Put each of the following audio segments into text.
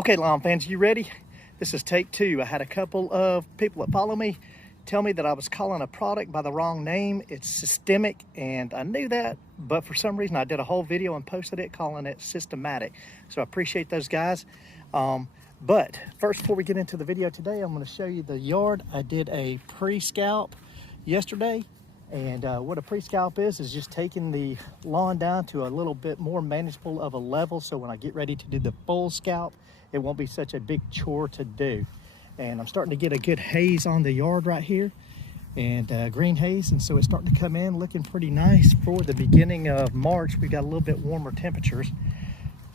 Okay, lawn fans, you ready? This is take two. I had a couple of people that follow me tell me that I was calling a product by the wrong name. It's systemic, and I knew that, but for some reason I did a whole video and posted it calling it systematic. So I appreciate those guys. But first, before we get into the video today, I'm going to show you the yard. I did a pre-scalp yesterday, and what a pre-scalp is just taking the lawn down to a little bit more manageable of a level, so when I get ready to do the full scalp, it won't be such a big chore to do. And I'm starting to get a good haze on the yard right here, and green haze, and so it's starting to come in looking pretty nice for the beginning of March. We got a little bit warmer temperatures,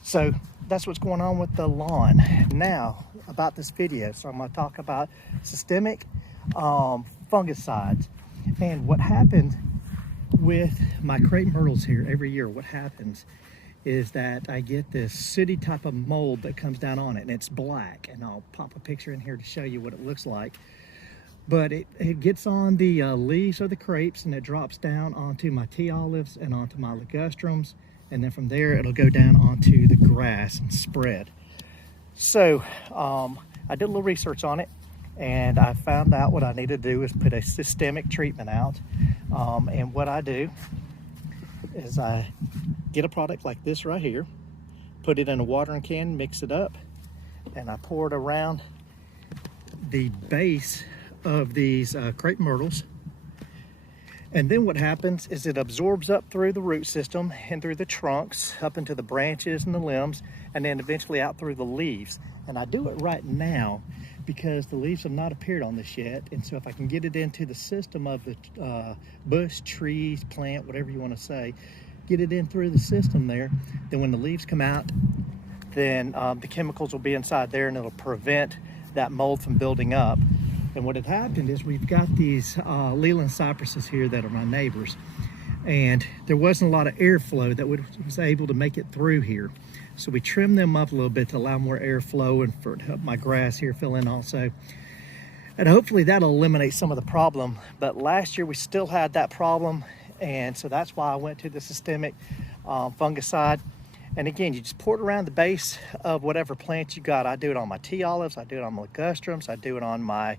so that's what's going on with the lawn. Now about this video, so I'm going to talk about systemic fungicides. And what happened with my crepe myrtles here every year, what happens is that I get this sooty type of mold that comes down on it, and it's black, and I'll pop a picture in here to show you what it looks like. But it gets on the leaves of the crepes, and it drops down onto my tea olives and onto my ligustrums, and then from there it'll go down onto the grass and spread. So I did a little research on it, and I found out what I need to do is put a systemic treatment out. And what I do is I get a product like this right here, put it in a watering can, mix it up, and I pour it around the base of these crepe myrtles. And then what happens is it absorbs up through the root system and through the trunks, up into the branches and the limbs, and then eventually out through the leaves. And I do it right now because the leaves have not appeared on this yet. And so if I can get it into the system of the bush, trees, plant, whatever you want to say, get it in through the system there, then when the leaves come out, then the chemicals will be inside there, and it'll prevent that mold from building up. And what had happened is we've got these Leland cypresses here that are my neighbors, and there wasn't a lot of airflow that was able to make it through here. So we trimmed them up a little bit to allow more airflow and for to help my grass here fill in also. And hopefully that'll eliminate some of the problem. But last year we still had that problem, and so that's why I went to the systemic fungicide. And again, you just pour it around the base of whatever plant you got. I do it on my tea olives, I do it on my ligustrums, I do it on my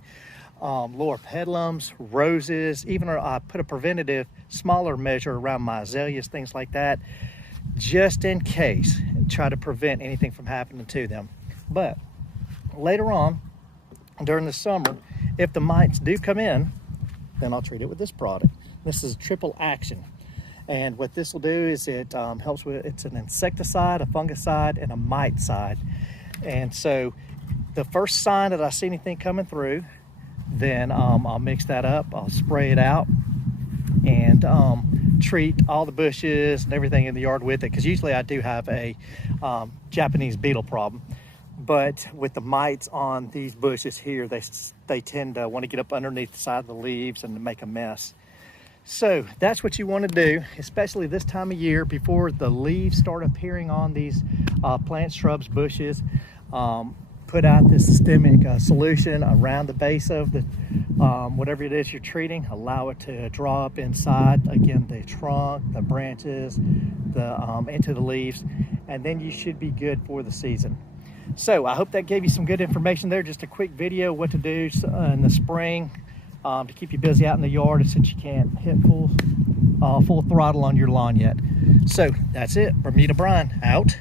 lower pedlums, roses, even I put a preventative smaller measure around my azaleas, things like that, just in case, and try to prevent anything from happening to them. But later on, during the summer, if the mites do come in, then I'll treat it with this product. This is triple action. And what this will do is it helps with, it's an insecticide, a fungicide, and a miticide. And so the first sign that I see anything coming through, then I'll mix that up, I'll spray it out, and treat all the bushes and everything in the yard with it, because usually I do have a Japanese beetle problem. But with the mites on these bushes here, they tend to want to get up underneath the side of the leaves and to make a mess. So that's what you want to do, especially this time of year before the leaves start appearing on these plants, shrubs, bushes. Put out this systemic solution around the base of the whatever it is you're treating. Allow it to draw up inside, again, the trunk, the branches, into the leaves, and then you should be good for the season. So I hope that gave you some good information there. Just a quick video what to do in the spring to keep you busy out in the yard, since you can't hit full throttle on your lawn yet. So that's it. Bermuda Brian out.